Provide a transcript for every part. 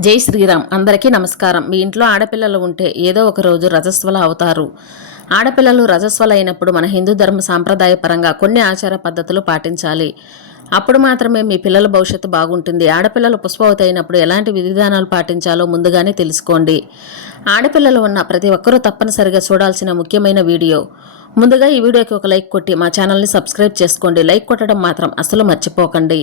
జై శ్రీరామ్. అందరికీ నమస్కారం. మీ ఇంట్లో ఆడపిల్లలు ఉంటే ఏదో ఒక రోజు రజస్వల అవుతారు. ఆడపిల్లలు రజస్వల అయినప్పుడు మన హిందూ ధర్మ సాంప్రదాయ పరంగా కొన్ని ఆచార పద్ధతులు పాటించాలి. అప్పుడు మాత్రమే మీ పిల్లల భవిష్యత్తు బాగుంటుంది. ఆడపిల్లలు పుష్పవతి అయినప్పుడు ఎలాంటి విధానాలు పాటించాలో ముందుగానే తెలుసుకోండి. ఆడపిల్లలు ఉన్న ప్రతి ఒక్కరూ తప్పనిసరిగా చూడాల్సిన ముఖ్యమైన వీడియో. ముందుగా ఈ వీడియోకి ఒక లైక్ కొట్టి మా ఛానల్ని సబ్స్క్రైబ్ చేసుకోండి. లైక్ కొట్టడం మాత్రం అసలు మర్చిపోకండి.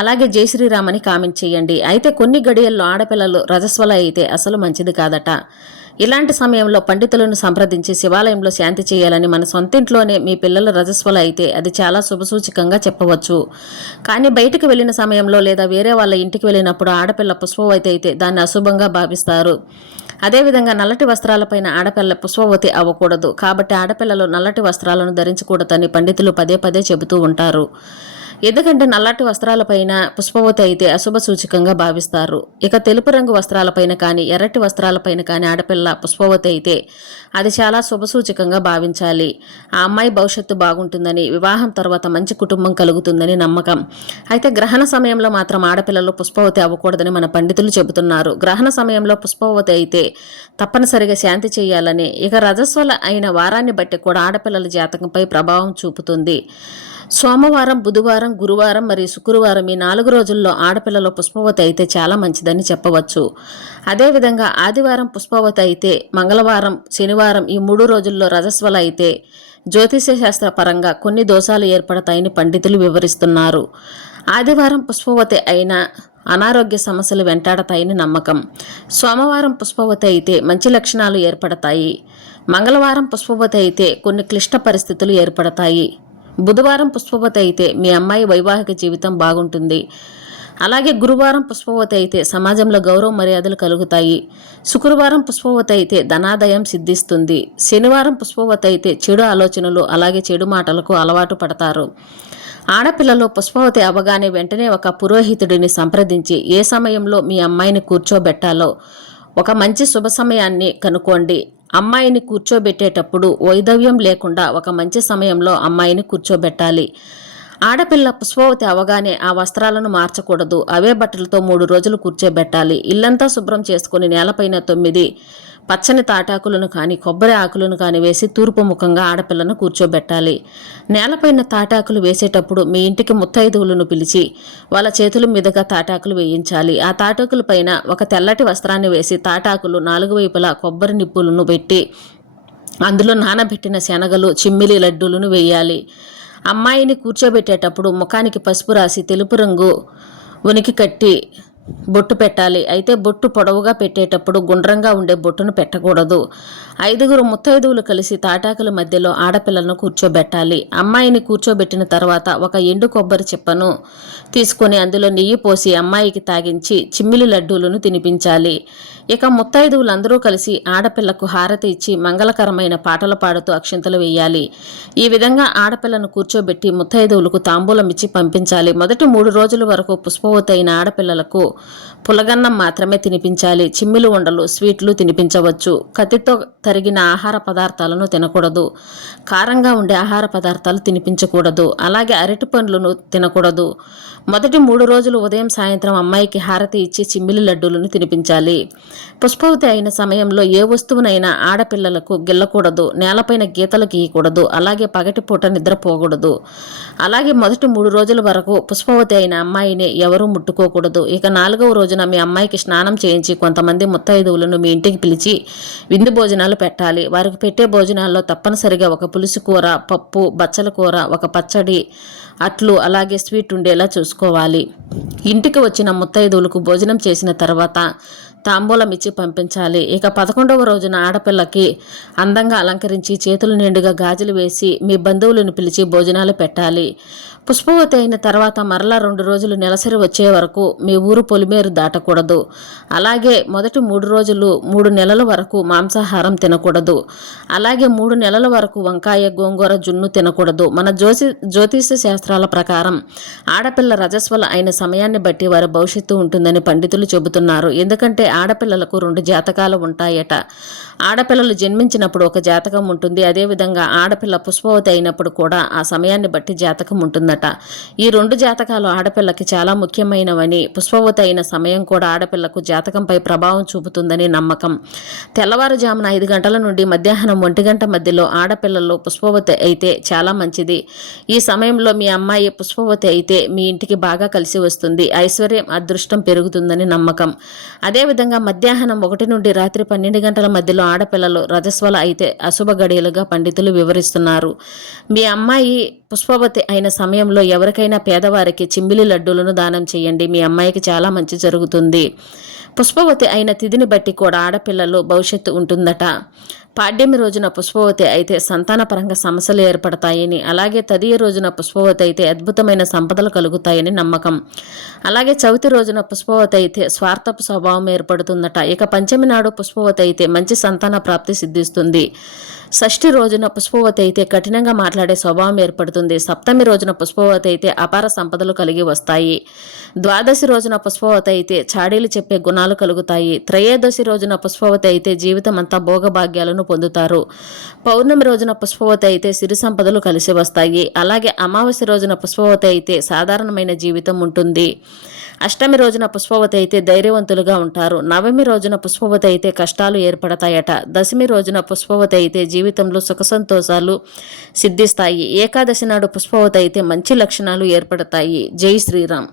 అలాగే జై శ్రీరామ్ అని కామెంట్ చేయండి. అయితే కొన్ని గడియల్లో ఆడపిల్లలు రజస్వల అయితే అసలు మంచిది కాదట. ఇలాంటి సమయంలో పండితులను సంప్రదించి శివాలయంలో శాంతి చేయాలని మన సొంతింట్లోనే మీ పిల్లలు రజస్వల అయితే అది చాలా శుభసూచకంగా చెప్పవచ్చు. కానీ బయటకు వెళ్ళిన సమయంలో లేదా వేరే వాళ్ళ ఇంటికి వెళ్ళినప్పుడు ఆడపిల్ల పుష్పవతి అయితే దాన్ని అశుభంగా భావిస్తారు. అదేవిధంగా నల్లటి వస్త్రాలపైన ఆడపిల్ల పుష్పవతి అవ్వకూడదు. కాబట్టి ఆడపిల్లలు నల్లటి వస్త్రాలను ధరించకూడదని పండితులు పదే పదే చెబుతూ ఉంటారు. ఎందుకంటే నల్లటి వస్త్రాలపైన పుష్పవతి అయితే అశుభ సూచకంగా భావిస్తారు. ఇక తెలుపు రంగు వస్త్రాలపైన కానీ ఎర్రటి వస్త్రాలపైన కానీ ఆడపిల్ల పుష్పవతి అయితే అది చాలా శుభ సూచకంగా భావించాలి. ఆ అమ్మాయి భవిష్యత్తు బాగుంటుందని వివాహం తర్వాత మంచి కుటుంబం కలుగుతుందని నమ్మకం. అయితే గ్రహణ సమయంలో మాత్రం ఆడపిల్లలు పుష్పవతి అవ్వకూడదని మన పండితులు చెబుతున్నారు. గ్రహణ సమయంలో పుష్పవతి అయితే తప్పనిసరిగా శాంతి చేయాలని ఇక రజస్వల అయిన వారాన్ని బట్టి కూడా ఆడపిల్లల జాతకంపై ప్రభావం చూపుతుంది. సోమవారం బుధవారం గురువారం మరియు శుక్రవారం ఈ నాలుగు రోజుల్లో ఆడపిల్లలు పుష్పవతి అయితే చాలా మంచిదని చెప్పవచ్చు. అదేవిధంగా ఆదివారం పుష్పవతి అయితే మంగళవారం శనివారం ఈ మూడు రోజుల్లో రజస్వల అయితే జ్యోతిష శాస్త్ర పరంగా కొన్ని దోషాలు ఏర్పడతాయని పండితులు వివరిస్తున్నారు. ఆదివారం పుష్పవతి అయిన అనారోగ్య సమస్యలు వెంటాడతాయని నమ్మకం. సోమవారం పుష్పవతి అయితే మంచి లక్షణాలు ఏర్పడతాయి. మంగళవారం పుష్పవతి అయితే కొన్ని క్లిష్ట పరిస్థితులు ఏర్పడతాయి. బుధవారం పుష్పవతి అయితే మీ అమ్మాయి వైవాహిక జీవితం బాగుంటుంది. అలాగే గురువారం పుష్పవతి అయితే సమాజంలో గౌరవ మర్యాదలు కలుగుతాయి. శుక్రవారం పుష్పవతి అయితే ధనాదయం సిద్ధిస్తుంది. శనివారం పుష్పవతి అయితే చెడు ఆలోచనలు అలాగే చెడు మాటలకు అలవాటు పడతారు. ఆడపిల్లలు పుష్పవతి అవగానే వెంటనే ఒక పురోహితుడిని సంప్రదించి ఏ సమయంలో మీ అమ్మాయిని కూర్చోబెట్టాలో ఒక మంచి శుభ సమయాన్ని కనుక్కోండి. అమ్మాయిని కూర్చోబెట్టేటప్పుడు వైదవ్యం లేకుండా ఒక మంచి సమయంలో అమ్మాయిని కూర్చోబెట్టాలి. ఆడపిల్ల పుష్పవతి అవగానే ఆ వస్త్రాలను మార్చకూడదు. అవే బట్టలతో మూడు రోజులు కూర్చోబెట్టాలి. ఇల్లంతా శుభ్రం చేసుకుని నేలపైన తొమ్మిది పచ్చని తాటాకులను కానీ కొబ్బరి ఆకులను కానీ వేసి తూర్పు ముఖంగా ఆడపిల్లను కూర్చోబెట్టాలి. నేలపైన తాటాకులు వేసేటప్పుడు మీ ఇంటికి ముత్తైదువులను పిలిచి వాళ్ళ చేతుల మీదుగా తాటాకులు వేయించాలి. ఆ తాటాకుల పైన ఒక తెల్లటి వస్త్రాన్ని వేసి తాటాకులు నాలుగు వైపులా కొబ్బరి నిప్పులను పెట్టి అందులో నానబెట్టిన శనగలు చిమ్మిలి లడ్డూలను వేయాలి. అమ్మాయిని కూర్చోబెట్టేటప్పుడు ముఖానికి పసుపు రాసి తెలుపు రంగు ఉనికి కట్టి బొట్టు పెట్టాలి. అయితే బొట్టు పొడవుగా పెట్టేటప్పుడు గుండ్రంగా ఉండే బొట్టును పెట్టకూడదు. ఐదుగురు ముత్తైదువులు కలిసి తాటాకుల మధ్యలో ఆడపిల్లను కూర్చోబెట్టాలి. అమ్మాయిని కూర్చోబెట్టిన తర్వాత ఒక ఎండు కొబ్బరి చిప్పను తీసుకొని అందులో నెయ్యి పోసి అమ్మాయికి తాగించి చిమ్మిలి లడ్డూలను తినిపించాలి. ఇక ముత్తైదువులందరూ కలిసి ఆడపిల్లకు హారతి ఇచ్చి మంగళకరమైన పాటలు పాడుతూ అక్షింతలు వేయాలి. ఈ విధంగా ఆడపిల్లను కూర్చోబెట్టి ముత్తైదువులకు తాంబూలం ఇచ్చి పంపించాలి. మొదటి మూడు రోజుల వరకు పుష్పవతి అయిన ఆడపిల్లలకు పులగన్నం మాత్రమే తినిపించాలి. చిమ్మిలి ఉండలు స్వీట్లు తినిపించవచ్చు. కత్తితో తరిగిన ఆహార పదార్థాలను తినకూడదు. కారంగా ఉండే ఆహార పదార్థాలు తినిపించకూడదు. అలాగే అరటి పండ్లను తినకూడదు. మొదటి మూడు రోజులు ఉదయం సాయంత్రం అమ్మాయికి హారతి ఇచ్చి చిమ్మిలి లడ్డూలను తినిపించాలి. పుష్పవతి అయిన సమయంలో ఏ వస్తువునైనా ఆడపిల్లలకు గిల్లకూడదు. నేలపైన గీతలు గీయకూడదు. అలాగే పగటిపూట నిద్రపోకూడదు అలాగే మొదటి మూడు రోజుల వరకు పుష్పవతి అయిన అమ్మాయిని ఎవరూ ముట్టుకోకూడదు. ఇక నాలుగవ రోజున మీ అమ్మాయికి స్నానం చేయించి కొంతమంది ముత్తైదువులను మీ ఇంటికి పిలిచి విందు భోజనాలు పెట్టాలి. వారికి పెట్టే భోజనాల్లో తప్పనిసరిగా ఒక పులుసు కూర పప్పు బచ్చల కూర ఒక పచ్చడి అట్లు అలాగే స్వీట్ ఉండేలా చూసుకోవాలి. ఇంటికి వచ్చిన ముత్తైదువులకు భోజనం చేసిన తర్వాత తాంబూలం ఇచ్చి పంపించాలి. ఇక పదకొండవ రోజున ఆడపిల్లకి అందంగా అలంకరించి చేతులు నిండుగా గాజులు వేసి మీ బంధువులను పిలిచి భోజనాలు పెట్టాలి. పుష్పవతి అయిన తర్వాత మరలా రెండు రోజులు నెలసరి వచ్చే వరకు మీ ఊరు పొలిమేరు దాటకూడదు. అలాగే మొదటి మూడు రోజులు మూడు నెలల వరకు మాంసాహారం తినకూడదు. అలాగే మూడు నెలల వరకు వంకాయ గోంగూర జున్ను తినకూడదు. మన జ్యోతి జ్యోతిష శాస్త్ర శాస్త్రాల ప్రకారం ఆడపిల్ల రజస్వల అయిన సమయాన్ని బట్టి వారి భవిష్యత్తు ఉంటుందని పండితులు చెబుతున్నారు. ఎందుకంటే ఆడపిల్లలకు రెండు జాతకాలు ఉంటాయట. ఆడపిల్లలు జన్మించినప్పుడు ఒక జాతకం ఉంటుంది. అదేవిధంగా ఆడపిల్ల పుష్పవతి అయినప్పుడు కూడా ఆ సమయాన్ని బట్టి జాతకం ఉంటుందట. ఈ రెండు జాతకాలు ఆడపిల్లకి చాలా ముఖ్యమైనవని పుష్పవతి అయిన సమయం కూడా ఆడపిల్లకు జాతకంపై ప్రభావం చూపుతుందని నమ్మకం. తెల్లవారుజామున ఐదు గంటల నుండి మధ్యాహ్నం ఒంటి గంట మధ్యలో ఆడపిల్లలు పుష్పవతి అయితే చాలా మంచిది. ఈ సమయంలో మీ అమ్మాయి పుష్పవతి అయితే మీ ఇంటికి బాగా కలిసి వస్తుంది. ఐశ్వర్యం అదృష్టం పెరుగుతుందని నమ్మకం. అదేవిధంగా మధ్యాహ్నం ఒకటి నుండి రాత్రి పన్నెండు గంటల మధ్యలో ఆడపిల్లలు రజస్వల అయితే అశుభ గడియలుగా పండితులు వివరిస్తున్నారు. మీ అమ్మాయి పుష్పవతి అయిన సమయంలో ఎవరికైనా పేదవారికి చిమ్మిలి లడ్డూలను దానం చేయండి. మీ అమ్మాయికి చాలా మంచి జరుగుతుంది. పుష్పవతి అయిన తిథిని బట్టి కూడా ఆడపిల్లలు భవిష్యత్తు ఉంటుందట. పాడ్యమి రోజున పుష్పవతి అయితే సంతానపరంగా సమస్యలు ఏర్పడతాయని అలాగే తదియ రోజున పుష్పవతి అయితే అద్భుతమైన సంపదలు కలుగుతాయని నమ్మకం. అలాగే చవితి రోజున పుష్పవతి అయితే స్వార్థపు స్వభావం ఏర్పడుతుందట. ఇక పంచమి నాడు పుష్పవతి అయితే మంచి సంతాన ప్రాప్తి సిద్ధిస్తుంది. షష్ఠి రోజున పుష్పవతి అయితే కఠినంగా మాట్లాడే స్వభావం ఏర్పడుతుంది. సప్తమి రోజున పుష్పవతి అయితే అపార సంపదలు కలిగి వస్తాయి. ద్వాదశి రోజున పుష్పవతి అయితే చాడీలు చెప్పే గుణాలు కలుగుతాయి. త్రయోదశి రోజున పుష్పవతి అయితే జీవితం అంతా భోగభాగ్యాలను పొందుతారు. పౌర్ణమి రోజున పుష్పవతి అయితే సిరి సంపదలు కలిసి వస్తాయి. అలాగే అమావాస్య రోజున పుష్పవతి అయితే సాధారణమైన జీవితం ఉంటుంది. అష్టమి రోజున పుష్పవతి అయితే ధైర్యవంతులుగా ఉంటారు. నవమి రోజున పుష్పవతి అయితే కష్టాలు ఏర్పడతాయట. దశమి రోజున పుష్పవతి అయితే జీవితంలో సుఖ సంతోషాలు సిద్ధిస్తాయి. ఏకాదశి నాడు పుష్పవతి అయితే మంచి లక్షణాలు ఏర్పడతాయి. జై శ్రీరామ్.